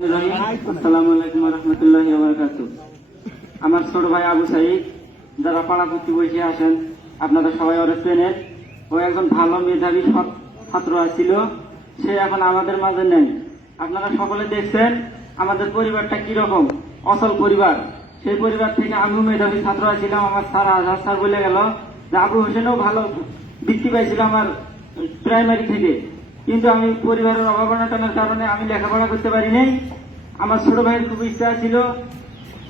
আসসালামু আলাইকুম রহমতুল্লাহি ওয়া বারাকাতুহু। আমার ছোট ভাই আবু সাইদ, যারা পাড়া প্রতিবেশী আসেন আপনারা সবাই ওরা চেনেন। ও একজন ভালো মেধাবী ছাত্র ছিল, সে এখন আমাদের মাঝে নেই। আপনারা সকলে দেখছেন আমাদের পরিবারটা কিরকম অচল পরিবার। সেই পরিবার থেকে আমিও মেধাবী ছাত্র ছিলাম। আমার স্যার আজহার স্যার বলে গেল যে আবু হোসেনও ভালো বৃত্তি পাইছিল আমার প্রাইমারি থেকে, কিন্তু আমি পরিবারের অভাবনাটনের কারণে আমি লেখাপড়া করতে পারি নাই। আমার ছোট ভাইয়ের খুব ইচ্ছা ছিল,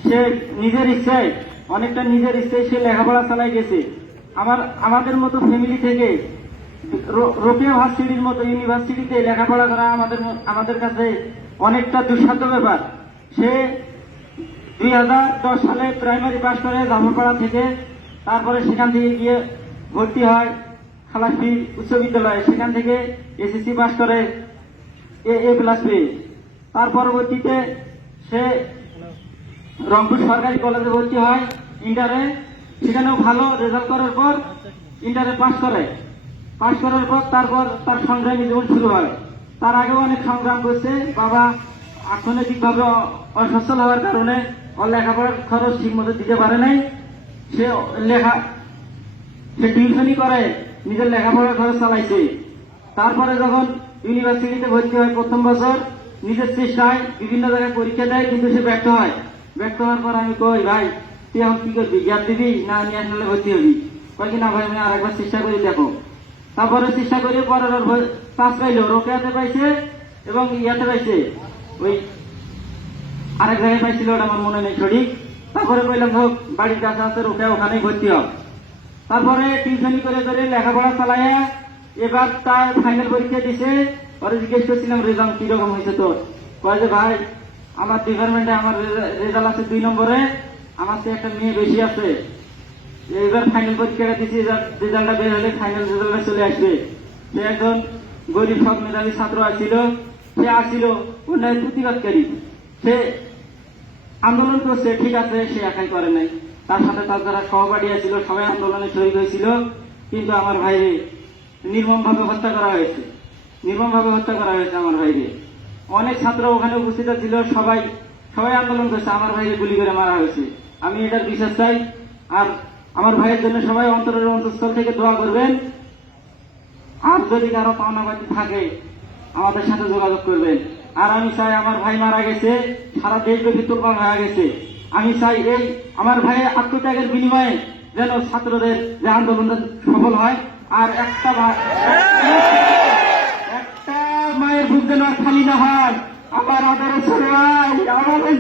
সে নিজের ইচ্ছায় অনেকটা নিজের ইচ্ছায় সে লেখাপড়া চালাই গেছে। আমাদের মতো ফ্যামিলি থেকে রোকেয়া ভার্সিটির মতো ইউনিভার্সিটিতে লেখাপড়া করা আমাদের কাছে অনেকটা দুঃসাধ্য ব্যাপার। সে 2010 সালে প্রাইমারি পাস করে জাফরপাড়া থেকে, তারপরে সেখান থেকে গিয়ে ভর্তি হয় খালাসি উচ্চ বিদ্যালয়ে, সেখান থেকে এসএসসি পাস করে A+ পেয়ে। তার পরবর্তীতে সে রংপুর সরকারি কলেজে ভর্তি হয় ইন্টারে, সেখানেও ভালো রেজাল্ট করার পর ইন্টারে পাস করার পর তারপর তার সংগ্রামী জীবন শুরু হয়। তার আগেও অনেক সংগ্রাম করছে। বাবা অর্থনৈতিকভাবে অসচ্ছল হওয়ার কারণে ওর লেখাপড়ার খরচ ঠিক মতো দিতে পারে নাই। সে টিউশনই করে নিজের লেখাপড়ার খরচ চালাইছে। তারপরে যখন ইউনিভার্সিটিতে ভর্তি হয় প্রথম বছর নিজের চেষ্টায় বিভিন্ন জায়গায় পরীক্ষা দেয়, কিন্তু সে ব্যর্থ হয়। ব্যর্থ হওয়ার পর আমি কই, ভাই তুই এখন কি করবি, গ্যাপ দিবি না ন্যাশনালে ভর্তি হবি? কয় কি না ভাই আমি আরেকবার চেষ্টা করি দেখো। তারপরে চেষ্টা করে পরে পাস পাইলো, রোকেয়াতে পাইছে এবং ইয়াতে পাইছে, ওই আরেক জায়গায় পাইছিল, ওটা আমার মনে নেই সঠিক। তারপরে কইলাম হোক বাড়ির কাছে আছে রোকেয়া, ওখানেই ভর্তি হোক। তারপরে টিউশনি করে করে লেখাপড়া চালাইয়া এবার তার ফাইনাল পরীক্ষা দিছে। পরে জিজ্ঞেস করছিলাম রেজাল্ট কিরকম হয়েছে তোর? কয় যে ভাই আমার ডিপার্টমেন্টে আমার রেজাল্ট আছে 2 নম্বরে, আমার তো একটা মেয়ে বেশি আছে। এবার ফাইনাল পরীক্ষাটা দিচ্ছি, রেজাল্টটা বের হলে ফাইনাল রেজাল্টটা চলে আসবে। সে একজন গরিব সব মেধাবী ছাত্র আসছিল, সে আসছিল উন্নয়ন প্রতিবাদকারী। সে আন্দোলন করছে, ঠিক আছে, সে একাই করে নাই, তার সাথে তার যারা সহপাঠী ছিল সবাই আন্দোলনে শহীদ হয়েছিল। কিন্তু আমার ভাইরে নির্মমভাবে হত্যা করা হয়েছে, আমার ভাইরে। অনেক ছাত্র ওখানে উপস্থিত ছিল, সবাই আন্দোলন করছে, আমার ভাইরে গুলি করে মারা হয়েছে। আমি এটার বিশ্বাস চাই। আর আমার ভাইয়ের জন্য সবাই অন্তরের অন্তঃস্থল থেকে দোয়া করবেন। আর যদি কারো পাওনাবাদী থাকে আমাদের সাথে যোগাযোগ করবেন। আর আমি চাই, আমার ভাই মারা গেছে, সারা দেশব্যাপী তোলপাড় হয়ে গেছে। আমি চাই এই আমার ভাইয়ের আত্মত্যাগের বিনিময়ে যেন ছাত্রদের যে আন্দোলনটা সফল হয়। আর একটা মায়ের বুক যেন খালি না হয়। আমার আদরের ছেলে ভাই, আমাদের